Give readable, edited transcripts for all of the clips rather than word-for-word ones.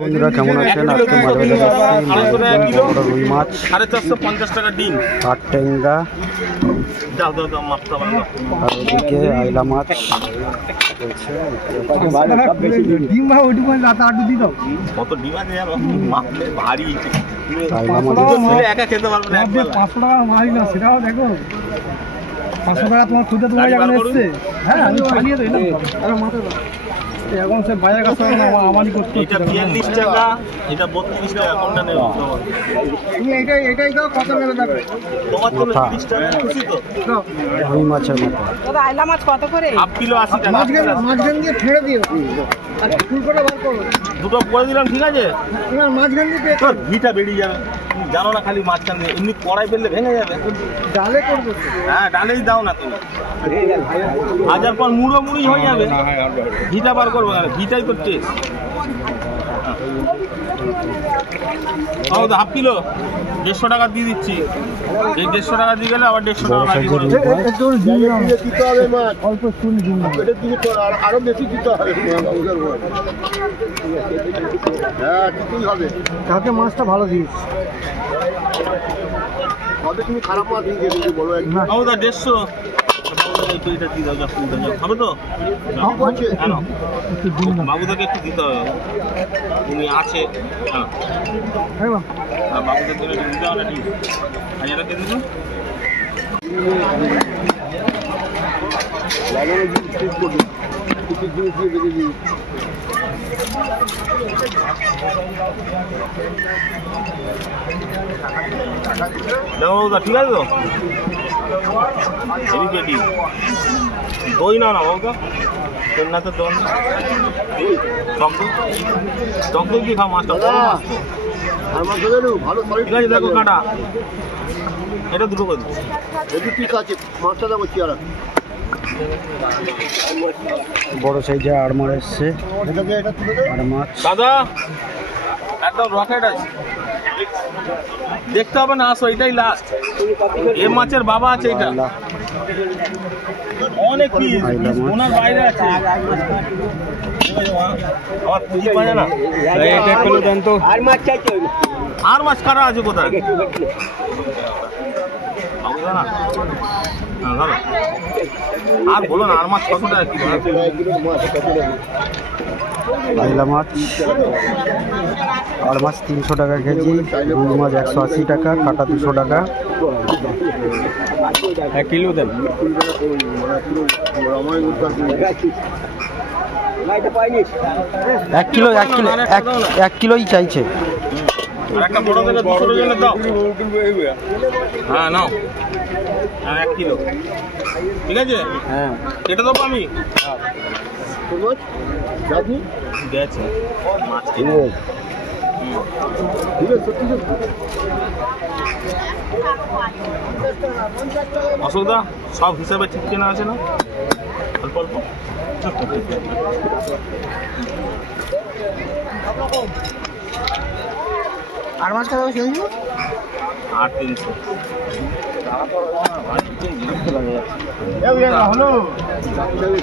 বন্ধুরা কেমন আছেন? আজকে রুই মাছ 450 টাকা ডিম, আর টেঙ্গা, দাও মাপটা ভালো, আর ওদিকে আইলা মাছ ডিম ভাই ওটি পয়েন্ট রাত আটু দি দাও। কত ডিম আছে জানো? মাপলে ভারী, আইলা মাছ ছেলে একা খেতে পারবে না একবেলা। 500 টাকা মারি না, সেটাও দেখো 500 টাকা তোমার খুদে তোমার এখানে এসছে। হ্যাঁ আমি চালিয়ে দেই না, আরে মাথা দাও এখন সে বাজার কাছে আমানি করতে। এটা 42 টাকা, এটা 32 টাকা, কোনটা নেব? তুমি এটাই দাও, কত নেবে দেখো তোমার জন্য 30 টাকা খুশি তো? রুই মাছের মতো দাদা আইলা মাছ কত করে? হাফ কিলো 80 টাকা। মাঝখান দিয়ে ফেলে দিও আর ফুল করে বার করো। দুটো করে দিলাম, ঠিক আছে? তোমার মাঝখান দিয়ে তোর ভিটা বেরিয়ে যাবে, তুমি জানো না খালি মাছখান দিয়ে এমনি কড়াই ফেললে ভেঙে যাবে। ডালে করবো। হ্যাঁ ডালেই দাও না তুমি, হাজার পর মুড়ি হয়ে যাবে। ভিটা বার করবো না, ভিটাই তো টেস্ট। হাফ কিলো 150 টাকা দিয়ে দিচ্ছি। এই 150 টাকা দিয়ে গেলে আবার 150 টাকা বাকি করে দেবো। অল্প চুন দিন আরো বেশি দিতে হবে। হ্যাঁ ঠিকই হবে, তাতে মাছটা ভালো দিস। তবে তুমি খারাপ মাছ দিয়ে দিতে বলো একদম। বাবুদা 150 এটা দিয়ে দাও, হবে তো? বাবুদাকে একটু দিতে হবে, উনি আছে। বাবুদের জন্য দিতে হবে না, ঠিক আছে? এটা দিয়ে দিন। বাবুদা ঠিক আছে তো? এদিকে ডিম দই না না বাবুদা, না তো দই টক দই কি খাও? মাছটা বড় মাছ তো, আর মাছ দেবে ভালো ঠিক আছে? দেখো কাঁটা, এটা দুটো করে দিচ্ছি। যদি ঠিক আছে মাছটা দেবো চেয়ারা। বড় সাইজে আড়মার এসছে। এটা তুলে দেবে আর মাছ দাদা একদম রকেট আছে, দেখতে হবে না, আসো এটাই লাস্ট। এ মাছের বাবা আছে, এটা অনেক পিস, ওনার বাইরে আছে। আমার পুঁজি পায় না, আর মাছ কাটা আছে কোথায়? আর বলো না, আর মাছ কত টাকা কিলো? আইলা মাছ আর মাছ 300 টাকা কেজি, রুই মাছ 180 টাকা, কাটা 200 টাকা। 1 কিলো দেন। 1 কিলোই চাইছে। আর একটা বড় থেকে 200 টাকা দাও। হ্যাঁ নাও, 1 কিলো, ঠিক আছে? হ্যাঁ কেটে দেবো আমি। গেছে মাছ কিনে। অসুবিধা সব হিসাবে ঠিক কেনা আছে না? অল্প অল্প আর মাছ খাওয়া শেষ। 8-300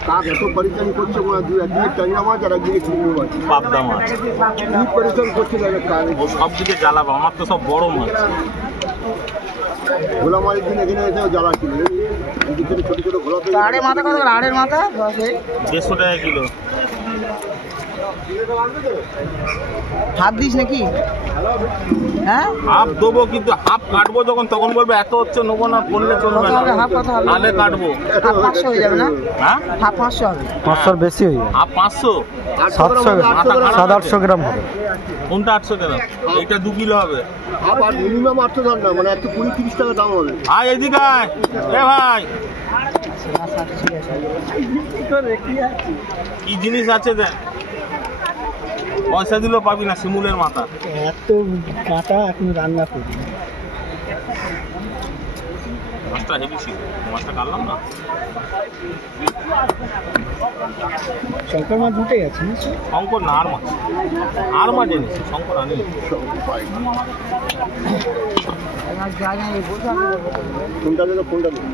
কাক এত পরিশ্রম করছে, একদিকে ট্যাংরা মাছ আর একদিকে চিংড়ি মাছ, পাবদা মাছ কি পরিশ্রম করছে কাক। ও সব দিকে জ্বালাবো, আমার তো সব বড় মাছ। ভোলা মাছের দিন এখানে এসে জ্বালা ছিল, ছোট ছোট ভোলা পেয়ে আড়ে মাথা কত? আড়ের মাথা 150 টাকা কিলো। হাত দিস নাকি? হ্যাঁ হাফ দেবো, কিন্তু হাফ কাটবো যখন তখন বলবে এত হচ্ছে নেবো না, বললে চলবে না। হাফ কত হবে? নালে কাটবো। হাফ 500 হয়ে যাবে না? হ্যাঁ হাফ 500 হবে। 500 বেশি হয়ে যাবে। হাফ 500, 700 700 গ্রাম হবে। কোনটা 800 কেন? এইটা 2 কিলো হবে। আবার মিনিমাম 800 দাম না, মানে একটু 20-30 টাকা দাম হবে। আয় এদিকে আয়, এ ভাই কি জিনিস আছে দেখ, পয়সা দিলেও পাবি না। শিমুলের মাথা এত কাটা এখন রান্না করি। মাছটা হেভি ছিল, মাছটা কাটলাম না। শঙ্কর মাছ দুটোই আছে। শঙ্কর না, আর মাছ এনেছি, শঙ্কর আনি। কোনটা দেবো কোনটা দেবো